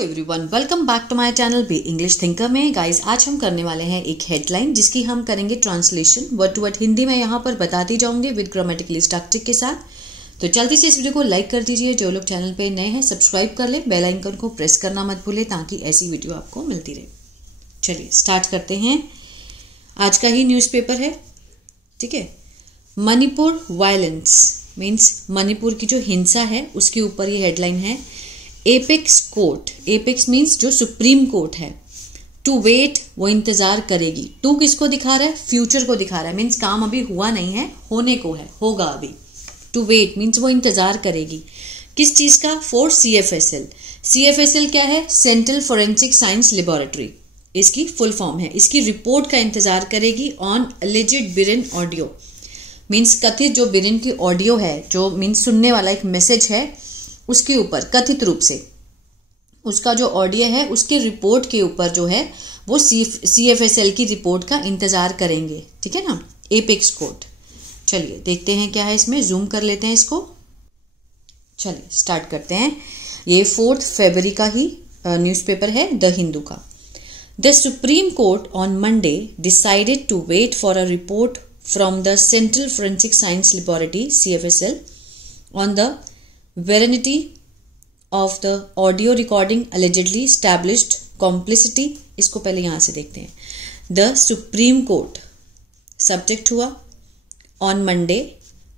Everyone, welcome back to my channel Be English Thinker में। Guys, आज हम करने वाले हैं एक हेडलाइन जिसकी हम करेंगे translation word to word Hindi में यहाँ पर बताती जाऊंगी विद ग्रामेटिकली स्ट्रक्चर के साथ। तो जल्दी से इस वीडियो को लाइक कर दीजिए। जो लोग चैनल पे नए हैं सब्सक्राइब कर ले, बेल आइकन को प्रेस करना मत भूले ताकि ऐसी वीडियो आपको मिलती रहे। चलिए स्टार्ट करते हैं। आज का ही न्यूज़पेपर है, ठीक है। मणिपुर वायलेंस मीन्स मणिपुर की जो हिंसा है उसके ऊपर ये हेडलाइन है। एपेक्स कोर्ट, एपेक्स मीन्स जो सुप्रीम कोर्ट है। टू वेट, वो इंतजार करेगी। टू किसको दिखा रहा है? फ्यूचर को दिखा रहा है, मीन्स काम अभी हुआ नहीं है, होने को है, होगा अभी। टू वेट मीन्स वो इंतजार करेगी। किस चीज का? For CFSL। CFSL क्या है? सेंट्रल फोरेंसिक साइंस लेबोरेटरी, इसकी फुल फॉर्म है। इसकी रिपोर्ट का इंतजार करेगी on alleged villain audio, means कथित जो बिरेन की ऑडियो है, जो मीन्स सुनने वाला एक मैसेज है, उसके ऊपर कथित रूप से उसका जो ऑडियो है उसके रिपोर्ट के ऊपर जो है वो CFSL की रिपोर्ट का इंतजार करेंगे, ठीक है ना। Apex court. चलिए देखते हैं क्या है इसमें, जूम कर लेते हैं इसको। चलिए स्टार्ट करते हैं। ये 4 फरवरी का ही न्यूज़पेपर है, द हिंदू का। The Supreme Court on Monday decided to wait for a report from the Central Forensic Science Laboratory CFSL on the veracity of the audio recording allegedly established complicity। इसको पहले यहां से देखते हैं। The Supreme Court subject हुआ, on Monday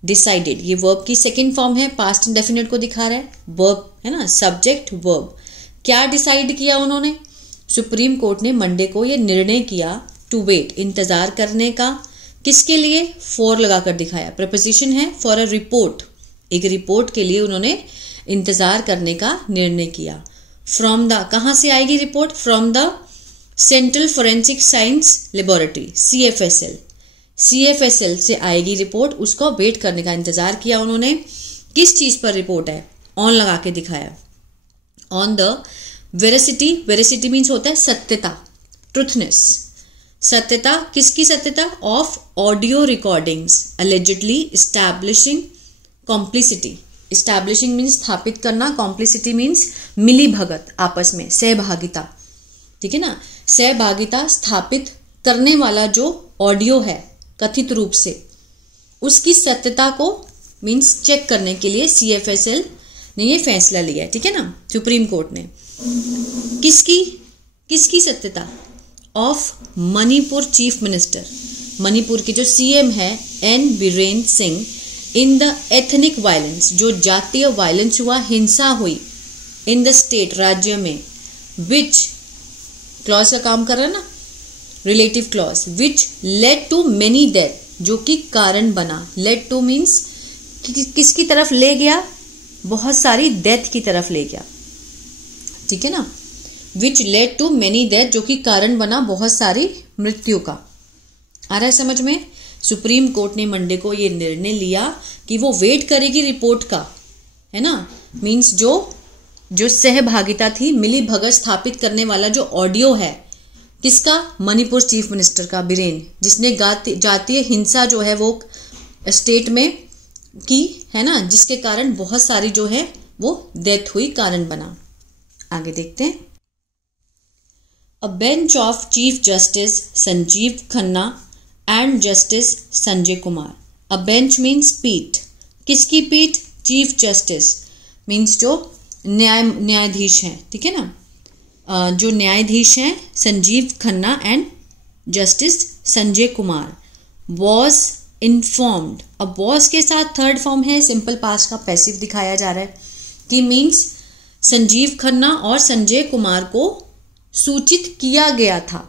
decided, ये verb की second form है, पास्ट इंडेफिनिट को दिखा रहा है, वर्ब है ना, सब्जेक्ट वर्ब। क्या डिसाइड किया उन्होंने? सुप्रीम कोर्ट ने मंडे को ये निर्णय किया, टू वेट, इंतजार करने का। किसके लिए? फॉर लगाकर दिखाया, प्रपोजिशन है, फॉर अ रिपोर्ट, एक रिपोर्ट के लिए उन्होंने इंतजार करने का निर्णय किया। फ्रॉम द, कहां से आएगी report? From the Central Forensic Science Laboratory CFSL, CFSL से आएगी रिपोर्ट, उसको वेट करने का इंतजार किया उन्होंने। किस चीज पर रिपोर्ट है? ऑन लगा के दिखाया। On the veracity, veracity means होता है सत्यता, ट्रुथनेस, सत्यता। किसकी सत्यता? Of audio recordings allegedly establishing complicity. Establishing means स्थापित करना, कॉम्प्लिसिटी मीन्स मिली भगत, आपस में सहभागिता, ठीक है ना। सहभागिता स्थापित करने वाला जो ऑडियो है कथित रूप से, उसकी सत्यता को मीन्स चेक करने के लिए CFSL ने ये फैसला लिया है, ठीक है ना, सुप्रीम कोर्ट ने। किसकी सत्यता? Of Manipur chief minister, Manipur के जो CM है N Biren Singh, in the ethnic violence, जो जातीय वायलेंस हुआ, हिंसा हुई, इन द स्टेट, राज्य में, विच क्लॉज का काम कर रहा है ना, relative clause, which led to many death, जो कि कारण बना। लेड टू मीन्स किसकी तरफ ले गया? बहुत सारी डेथ की तरफ ले गया, ठीक है ना। Which led to many death, जो कि कारण बना बहुत सारी मृत्यु का। आ रहा है समझ में? सुप्रीम कोर्ट ने मंडे को ये निर्णय लिया कि वो वेट करेगी रिपोर्ट का, है ना, मीन्स जो सहभागिता थी, मिली भगत स्थापित करने वाला जो ऑडियो है, किसका? मणिपुर चीफ मिनिस्टर का, बीरेन, जिसने जातीय हिंसा जो है वो स्टेट में की, है ना, जिसके कारण बहुत सारी जो है वो डेथ हुई, कारण बना। आगे देखते हैं। अ bench of chief justice Sanjeev Khanna and justice Sanjay Kumar. A bench means पीठ, किसकी पीठ? चीफ जस्टिस मीन्स जो न्यायाधीश हैं, ठीक है ना, जो न्यायाधीश हैं Sanjeev Khanna and justice Sanjay Kumar, was informed. अब वॉज के साथ थर्ड फॉर्म है, सिंपल पास्ट का पैसिव दिखाया जा रहा है, कि मीन्स संजीव खन्ना और संजय कुमार को सूचित किया गया था।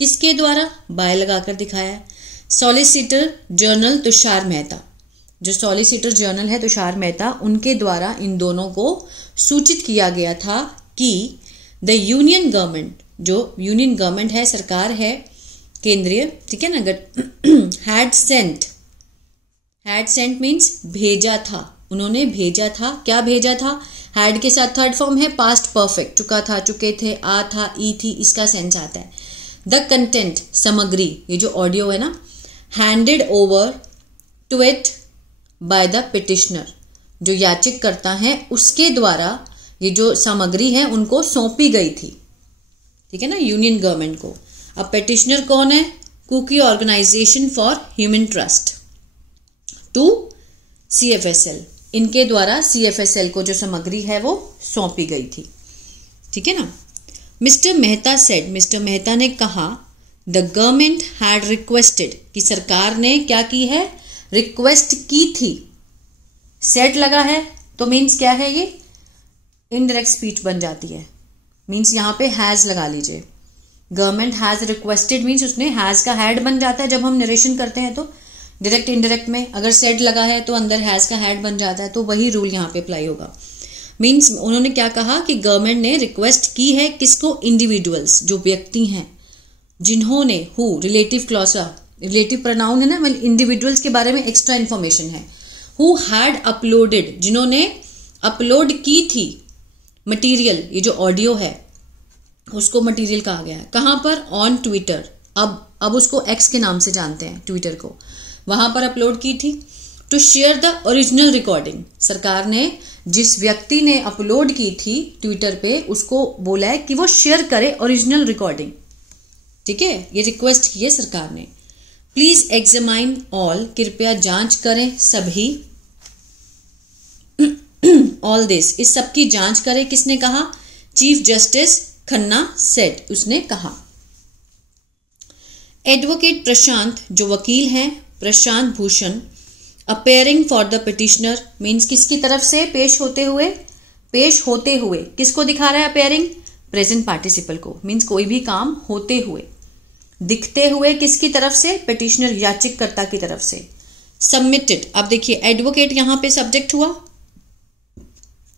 किसके द्वारा? बाय लगाकर दिखाया। सॉलिसिटर जनरल तुषार मेहता, जो सॉलिसिटर जनरल है तुषार मेहता, उनके द्वारा इन दोनों को सूचित किया गया था कि द यूनियन गवर्नमेंट, जो यूनियन गवर्नमेंट है, सरकार है केंद्रीय, ठीक है ना, हैड सेंट मीन्स भेजा था, उन्होंने भेजा था। क्या भेजा था? हैड के साथ थर्ड फॉर्म है, पास्ट परफेक्ट, चुका था, चुके थे, आ था, ई थी, इसका सेंस आता है। द कंटेंट, सामग्री, ये जो ऑडियो है ना, handed over to it by the petitioner, जो याचिक करता है उसके द्वारा ये जो सामग्री है उनको सौंपी गई थी, ठीक है ना, यूनियन गवर्नमेंट को। अब पेटिशनर कौन है? Kuki organisation for human trust to CFSL, इनके द्वारा CFSL को जो सामग्री है वो सौंपी गई थी, ठीक है ना। Mister Mehta said, mister Mehta ने कहा, द गवर्नमेंट हैड रिक्वेस्टेड, कि सरकार ने क्या की है? रिक्वेस्ट की थी। सेड लगा है तो मीन्स क्या है? ये इनडायरेक्ट स्पीच बन जाती है, मीन्स यहां पे हैज लगा लीजिए। गवर्नमेंट हैज रिक्वेस्टेड मीन्स उसने हैज का हैड बन जाता है जब हम नरेशन करते हैं, तो डायरेक्ट इनडायरेक्ट में अगर सेड लगा है तो अंदर हैज का हैड बन जाता है, तो वही रूल यहाँ पे अप्लाई होगा। मीन्स उन्होंने क्या कहा कि गवर्नमेंट ने रिक्वेस्ट की है किसको? इंडिविजुअल्स, जो व्यक्ति हैं जिन्होंने, who relative clause, relative pronoun है ना, मतलब इंडिविजुअल्स के बारे में एक्स्ट्रा इन्फॉर्मेशन है। हु हैड अपलोडेड, जिन्होंने अपलोड की थी मटेरियल, ये जो ऑडियो है उसको मटेरियल कहा गया है। कहां पर? ऑन ट्विटर, अब उसको एक्स के नाम से जानते हैं, ट्विटर को, वहां पर अपलोड की थी। To share the original recording, सरकार ने जिस व्यक्ति ने अपलोड की थी ट्विटर पे उसको बोला है कि वो शेयर करे ओरिजिनल रिकॉर्डिंग, ठीक है, ये रिक्वेस्ट की है सरकार ने। प्लीज एग्जामाइन ऑल, कृपया जांच करें सभी, ऑल दिस, इस सब की जांच करें, किसने कहा? चीफ जस्टिस खन्ना सेड, उसने कहा। एडवोकेट प्रशांत, जो वकील हैं, Prashant Bhushan, appearing for the petitioner, means किसकी तरफ से पेश होते हुए? पेश होते हुए किसको दिखा रहा है अपेयरिंग? प्रेजेंट पार्टिसिपल को, मीन्स कोई भी काम होते हुए, दिखते हुए किसकी तरफ से? पिटिशनर, याचिककर्ता की तरफ से। सबमिटेड, अब देखिए एडवोकेट यहां पे सब्जेक्ट हुआ,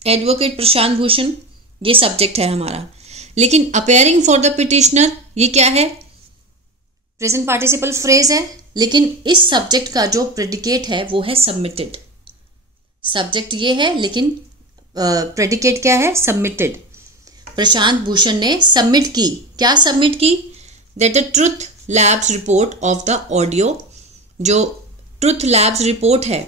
एडवोकेट प्रशांत भूषण ये सब्जेक्ट है हमारा, लेकिन अपेयरिंग फॉर द पिटिशनर ये क्या है? प्रेजेंट पार्टिसिपल फ्रेज है, लेकिन इस सब्जेक्ट का जो प्रेडिकेट है वो है सबमिटेड। सब्जेक्ट ये है लेकिन प्रेडिकेट क्या है? सबमिटेड। प्रशांत भूषण ने सबमिट की, क्या सबमिट की? That the truth labs report of the audio, जो ट्रुथ लैब्स रिपोर्ट है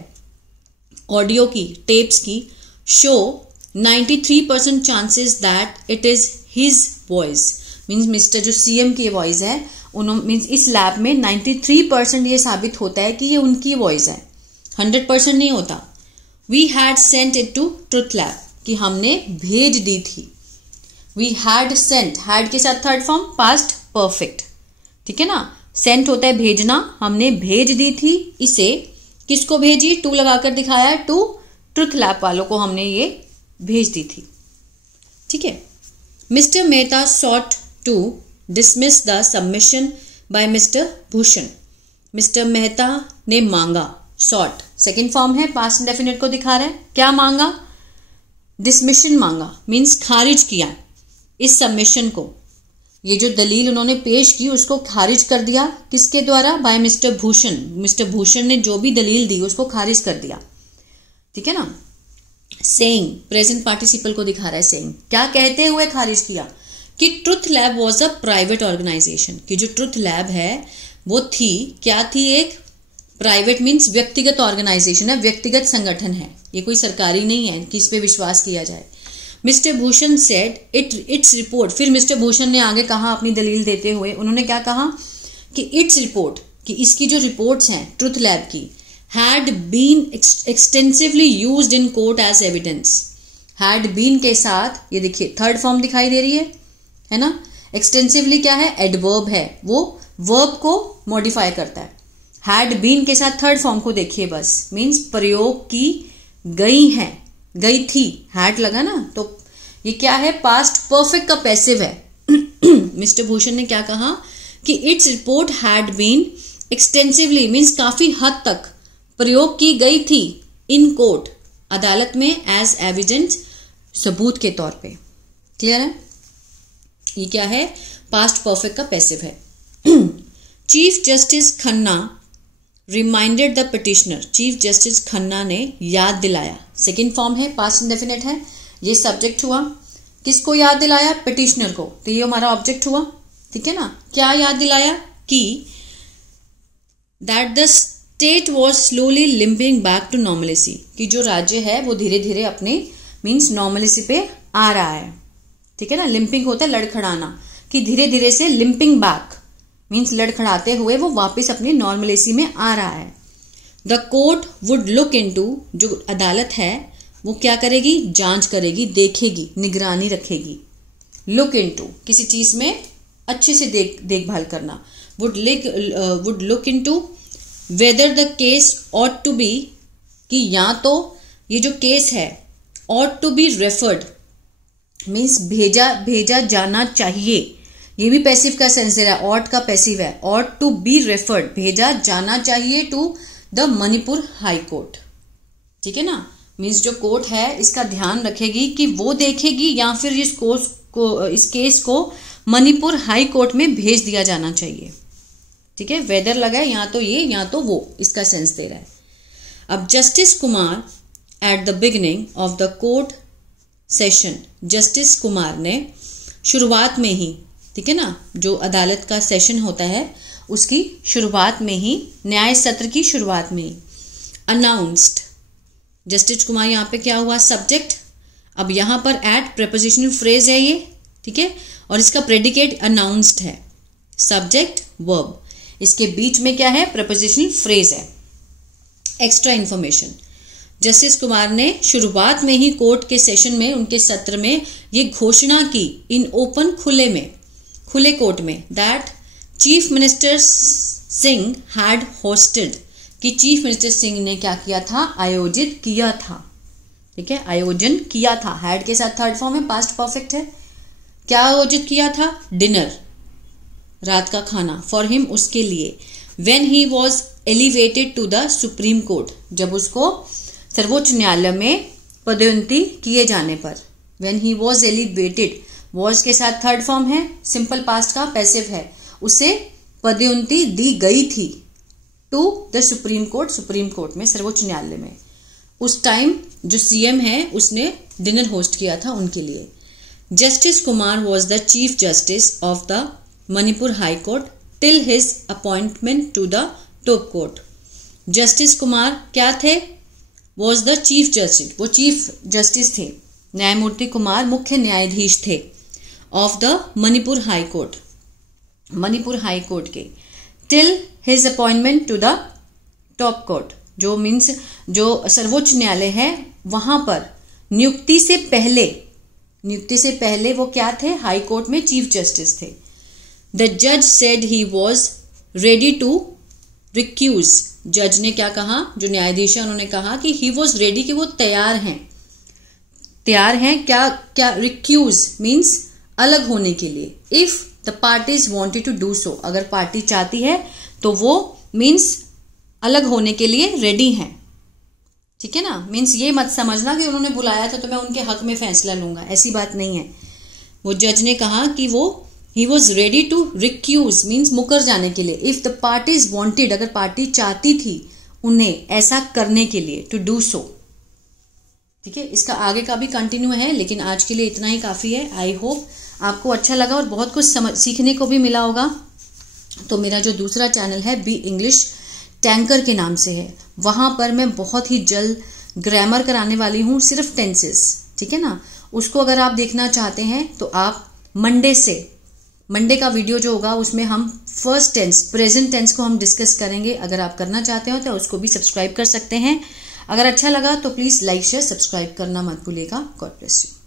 ऑडियो की, टेप्स की, show 93% chances that it is his voice, means mister जो CM की वॉइस है, उन्होंने मीन्स इस लैब में 93% ये साबित होता है कि ये उनकी वॉइस है, 100% नहीं होता। We had sent it to Truth Lab, कि हमने भेज दी थी। वी हैड सेंट, हैड के साथ थर्ड फॉर्म पास्ट परफेक्ट, ठीक है ना। सेंट होता है भेजना, हमने भेज दी थी इसे, किसको भेजी? टू लगाकर दिखाया है, टू ट्रुथ लैब वालों को हमने ये भेज दी थी, ठीक है। Mister Mehta sought to dismiss the submission by mister Bhushan, mister Mehta ने मांगा, सॉट सेकेंड फॉर्म है, पास्ट इंडेफिनिट को दिखा रहा है, क्या मांगा? डिसमिशन मांगा, मीन्स खारिज किया इस सबमिशन को, ये जो दलील उन्होंने पेश की उसको खारिज कर दिया, किसके द्वारा? By mister Bhushan, mister Bhushan ने जो भी दलील दी उसको खारिज कर दिया, ठीक है ना। सेइंग, प्रेजेंट पार्टिसिपल को दिखा रहा है, सेइंग क्या कहते हुए खारिज किया? कि Truth Lab was a private organisation, कि जो ट्रुथ लैब है वो थी, क्या थी? एक प्राइवेट मीन्स व्यक्तिगत ऑर्गेनाइजेशन है, व्यक्तिगत संगठन है, ये कोई सरकारी नहीं है कि इस पे विश्वास किया जाए। Mister Bhushan said its report, फिर मिस्टर भूषण ने आगे कहा अपनी दलील देते हुए, उन्होंने क्या कहा? कि इट्स रिपोर्ट, कि इसकी जो रिपोर्ट्स हैं ट्रुथ लैब की, had been extensively used in court as evidence, had been के साथ ये देखिए थर्ड फॉर्म दिखाई दे रही है ना। एक्सटेंसिवली क्या है? एडवर्ब है, वो वर्ब को मॉडिफाई करता है। had been के साथ थर्ड फॉर्म को देखिए बस, मीन्स प्रयोग की गई है, गई थी, had लगा ना, तो ये क्या है? पास्ट परफेक्ट का पैसिव है। मिस्टर भूषण ने क्या कहा? कि its report had been extensively means काफी हद तक प्रयोग की गई थी, इन कोर्ट अदालत में, एज एविडेंस सबूत के तौर पे। क्लियर है? ये क्या है? पास्ट परफेक्ट का पैसिव है। Chief justice Khanna reminded the petitioner, chief justice Khanna ने याद दिलाया, सेकेंड फॉर्म है, पास्ट इंडेफिनिट है, ये सब्जेक्ट हुआ, किसको याद दिलाया? पिटिशनर को, तो ये हमारा ऑब्जेक्ट हुआ, ठीक है ना। क्या याद दिलाया? कि that the state was slowly limping back to normalcy, कि जो राज्य है वो धीरे धीरे अपने मीन्स नॉर्मलिसी पे आ रहा है, ठीक है ना। लिम्पिंग होता है लड़खड़ाना, कि धीरे धीरे से लिम्पिंग बैक मीन्स लड़खड़ाते हुए वो वापस अपनी नॉर्मलेसी में आ रहा है। The court would look into, जो अदालत है वो क्या करेगी, जांच करेगी, देखेगी, निगरानी रखेगी। लुक इनटू किसी चीज में अच्छे से देखभाल करना। Would look into whether the case ought to be, कि या तो ये जो केस है ought to be referred means भेजा जाना चाहिए। ये भी पैसिव का सेंस दे रहा है, ऑट का पैसिव है। ऑट टू बी रेफर्ड, भेजा जाना चाहिए to the Manipur high Court, ठीक है ना। मीन्स जो कोर्ट है इसका ध्यान रखेगी कि वो देखेगी या फिर इस केस को मणिपुर हाई कोर्ट में भेज दिया जाना चाहिए, ठीक है। वेदर लगा है, या तो ये या तो वो, इसका सेंस दे रहा है। अब justice Kumar at the beginning of the court session, justice Kumar ने शुरुआत में ही, ठीक है ना, जो अदालत का सेशन होता है उसकी शुरुआत में ही, न्याय सत्र की शुरुआत में ही, अनाउंस्ड, जस्टिस कुमार यहाँ पे क्या हुआ, सब्जेक्ट। अब यहाँ पर एट प्रेपोजिशनल फ्रेज है ये, ठीक है, और इसका प्रेडिकेट अनाउंस्ड है, सब्जेक्ट वर्ब, इसके बीच में क्या है, प्रेपोजिशनल फ्रेज है। एक्स्ट्रा इंफॉर्मेशन, जस्टिस कुमार ने शुरुआत में ही कोर्ट के सेशन में, उनके सत्र में ये घोषणा की, इन ओपन, खुले कोर्ट में, that chief minister Singh had hosted, कि चीफ मिनिस्टर सिंह ने क्या किया था, आयोजित किया था, ठीक है, आयोजन किया था। हैड के साथ थर्ड फॉर्म है, पास्ट परफेक्ट है। क्या आयोजित किया था, डिनर, रात का खाना, फॉर हिम, उसके लिए। When he was elevated to the Supreme Court, जब उसको सर्वोच्च न्यायालय में पदोन्नति किए जाने पर। When he was elevated, was के साथ थर्ड फॉर्म है, सिंपल पास्ट का पैसिव है, उसे पदोन्नति दी गई थी to the Supreme Court, Supreme Court में, सर्वोच्च न्यायालय में। उस टाइम जो सीएम है उसने डिनर होस्ट किया था उनके लिए। Justice Kumar was the chief justice of the Manipur high court till his appointment to the top court. Justice Kumar क्या थे, वॉज द चीफ जस्टिस, वो चीफ जस्टिस थे, न्यायमूर्ति कुमार मुख्य न्यायाधीश थे, of the Manipur high court, Manipur high court के, till his appointment to the top court, जो मीन्स जो सर्वोच्च न्यायालय है वहां पर नियुक्ति से पहले वो क्या थे, हाई कोर्ट में चीफ जस्टिस थे। द जज said he was ready to recuse, जज ने क्या कहा, जो न्यायाधीश है उन्होंने कहा कि ही वॉज रेडी, कि वो तैयार हैं क्या रिक्यूज मीन्स अलग होने के लिए। If the parties wanted to do so, अगर पार्टी चाहती है तो वो मीन्स अलग होने के लिए रेडी हैं, ठीक है ना। मीन्स ये मत समझना कि उन्होंने बुलाया था तो मैं उनके हक में फैसला लूंगा, ऐसी बात नहीं है। वो जज ने कहा कि वो he was ready to recuse means मुकर जाने के लिए। इफ द पार्टीज वांटेड, अगर पार्टी चाहती थी उन्हें ऐसा करने के लिए, टू डू सो, ठीक है। इसका आगे का भी कंटिन्यू है, लेकिन आज के लिए इतना ही काफी है। आई होप आपको अच्छा लगा और बहुत कुछ सीखने को भी मिला होगा। तो मेरा जो दूसरा चैनल है बी इंग्लिश टैंकर के नाम से है, वहां पर मैं बहुत ही जल्द ग्रामर कराने वाली हूँ, सिर्फ टेंसेस, ठीक है ना। उसको अगर आप देखना चाहते हैं तो आप मंडे का वीडियो जो होगा उसमें हम फर्स्ट टेंस, प्रेजेंट टेंस को हम डिस्कस करेंगे। अगर आप करना चाहते हो तो उसको भी सब्सक्राइब कर सकते हैं। अगर अच्छा लगा तो प्लीज लाइक शेयर सब्सक्राइब करना मत भूलिएगा। God bless you.